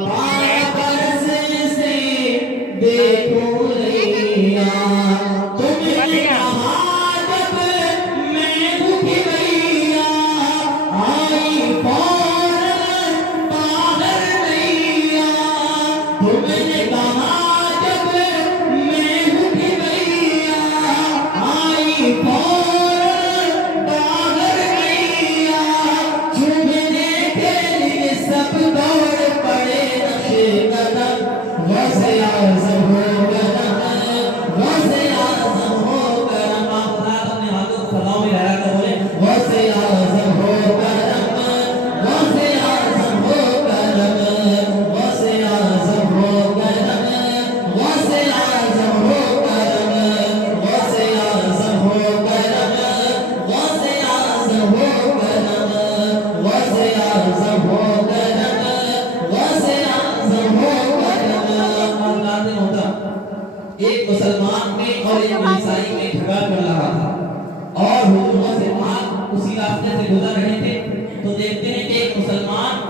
بار برس سے دیکھو ریا تم نے کہا جب میں اٹھ گیا آئی فوراً باہر نیا تم نے کہا جب میں اٹھ گیا آئی فوراً باہر نیا چومنے کے لیے سب دوڑ پڑے نقش قدم غوث اعظم ہو کرم غوث اعظم ہو کرم آپ حضرات اپنے ہاتھوں کو فضاؤں میں لہرا کر بولیں غوث اعظم ہو کرم غوث اعظم ہو کرم غوث اعظم ہو کرم غوث اعظم ہو کرم غوث اعظم ہو کرم غوث اعظم ہو کرم غوث اعظم ہو کرم غوث اعظم ہو کرم اللہ نے ہوتا ایک مسلمان میں اور ایک عیسائی میں جھگڑا چل رہا تھا اور حضور سے پاک اسی راستے سے گزر رہے تھے تو دیکھتے ہیں کہ ایک مسلمان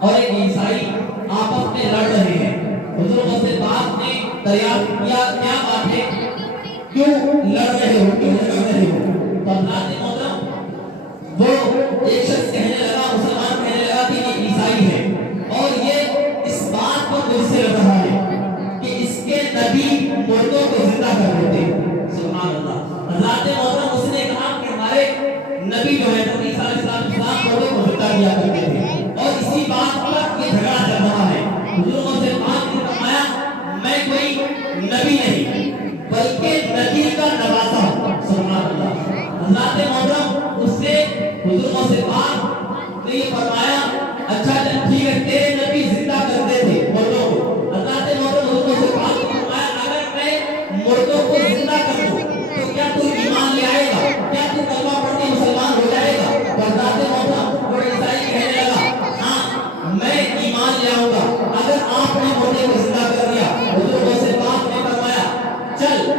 اور ایک عیسائی آپس میں لڑ رہے ہیں حضور سے پاک نے دریافت کیا کیا بات ہے کیوں لڑ رہے ہو کیوں لڑ رہے ہو تو اللہ نے محترم وہ ایک شخص کہنے لگا مسلمان کہنے لگا کہ یہ عیسائی ہے اور یہ اس بات پر مجھ سے لڑ رہا ہے کہ اس کے نبی مردوں کو زندہ کر دیتے سبحان اللہ حضرات محترم اس نے کہا کہ ہمارے نبی جو ہے نبی عیسیٰ علیہ السلام مردوں کو زندہ کیا کرتے تھے اور اسی بات پر یہ جھگڑا چل رہا ہے حضور سے پاک نے فرمایا میں کوئی نبی نہیں بلکہ نبی کا نواسا ہوں سبحان اللہ حضرات محترم اس سے حضور سے پاک نے یہ فرمایا اچھا ٹھیک ہے تیرے نبی زندہ کرتے تھے مردوں کو حضرات محترم حضور سے پاک نے فرمایا اگر میں مردوں کو زندہ کر دوں تو کیا تو ایمان لے آئے گا کیا تو کلمہ پڑھ کے مسلمان ہو جائے گا حضرات محترم وہ عیسائی کہنے لگا ہاں میں ایمان لے آؤں گا اگر آپ نے مردے کو زندہ کر دیا حضور سے پاک نے فرمایا چل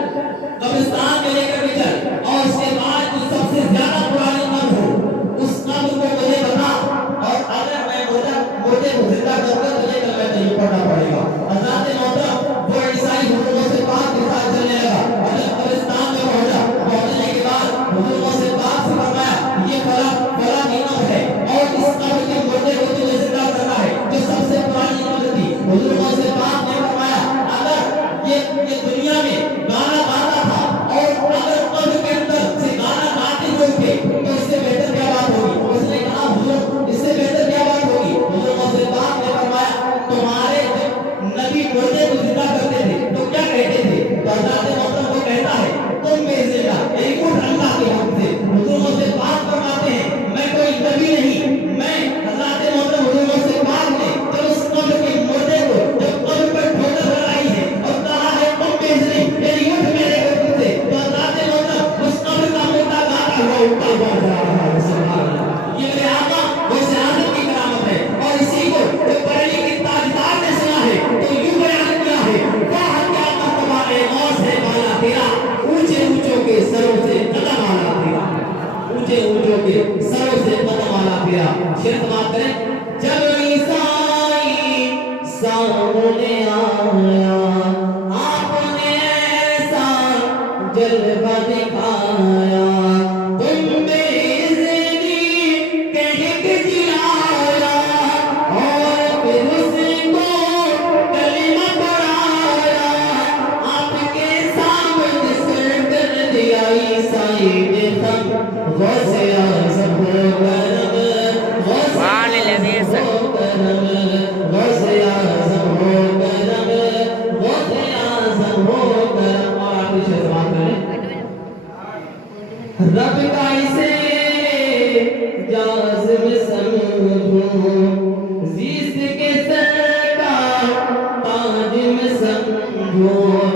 قبرستان میں لے کر کے چل اور اس کے بعد جو سب سے زیادہ پرانی قبر ہو اس قبر کو مجھے بتا اور اگر میں مردے کو زندہ کر کر تجھے کلمہ طیب پڑھنا پڑے گا حضرات محترم وہ عیسائی حضور سے پاک کے ساتھ چلنے لگا اور جب قبرستان میں پہنچنے کے بعد حضور سے پاک سے فرمایا یہ فلاں امام ہے اور اس قبر کے مردے کو تجھے زندہ کرنا ہے جو سب سے پرانی قبر تھی حضور سے پاک نے فرمایا اگر یہ دنیا میں گانا گاتا تھا اور اگر قبر کے اندر سے گانا گاتے ہوئے تھے تو اس سے بہتر کیا بات ہوگی اس نے کہا حضور اس سے بہتر کیا بات ہوگی حضور سے پاک نے فرمایا تمہارے نبی مردے کو زندہ کرتے تھے تو کیا کہتے تھے تو حضرات محترم وہ کہتا ہے تم میں سے ایک اٹھ اللہ کے حق سے حضور سے پاک فرماتے ہیں میں کوئی نبی نہیں میں حضرات محترم حضور سے پاک نے جب اس قبر کے مردے کو جب قبر پر ٹھوکر لگائی ہے اور کہا ہے تم میں سے میری اٹھ میرے گھر سے تو حضرات محترم اس قبر کا مردہ گاتا ہوا اٹھا ہوا جا رہا ہے سبحان اللہ یہ میرے آقا وہ شہادت کی کرامت ہے اور اسی کو جب بریلی کے تاجدار نے سنا ہے تو یوں بیان کیا ہے واہ کیا مرتبہ موت ہے بالا تیرا اونچے اونچوں کے سروں سے قدم آنا تیرا اونچے اونچوں کے سروں سے قدم آنا تیرا شیر سماعت کریں جب عیسائی سامنے آیا آپ نے ایسا جلوہ دکھایا تم بے اذنی کہہ کے جلایا اور پھر اس کو کلمہ پڑھایا آپ کے سامنے سر کر دیا عیسائی نے خم غوث اعظم ہو کرم غوث اعظم ہو کرم غوث اعظم ہو کرم غوث اعظم ہو کرم اور آپ اسے سماعت کریں رب کا اسے جازم سمجھو زیست کے سر کا تاجم سمجھو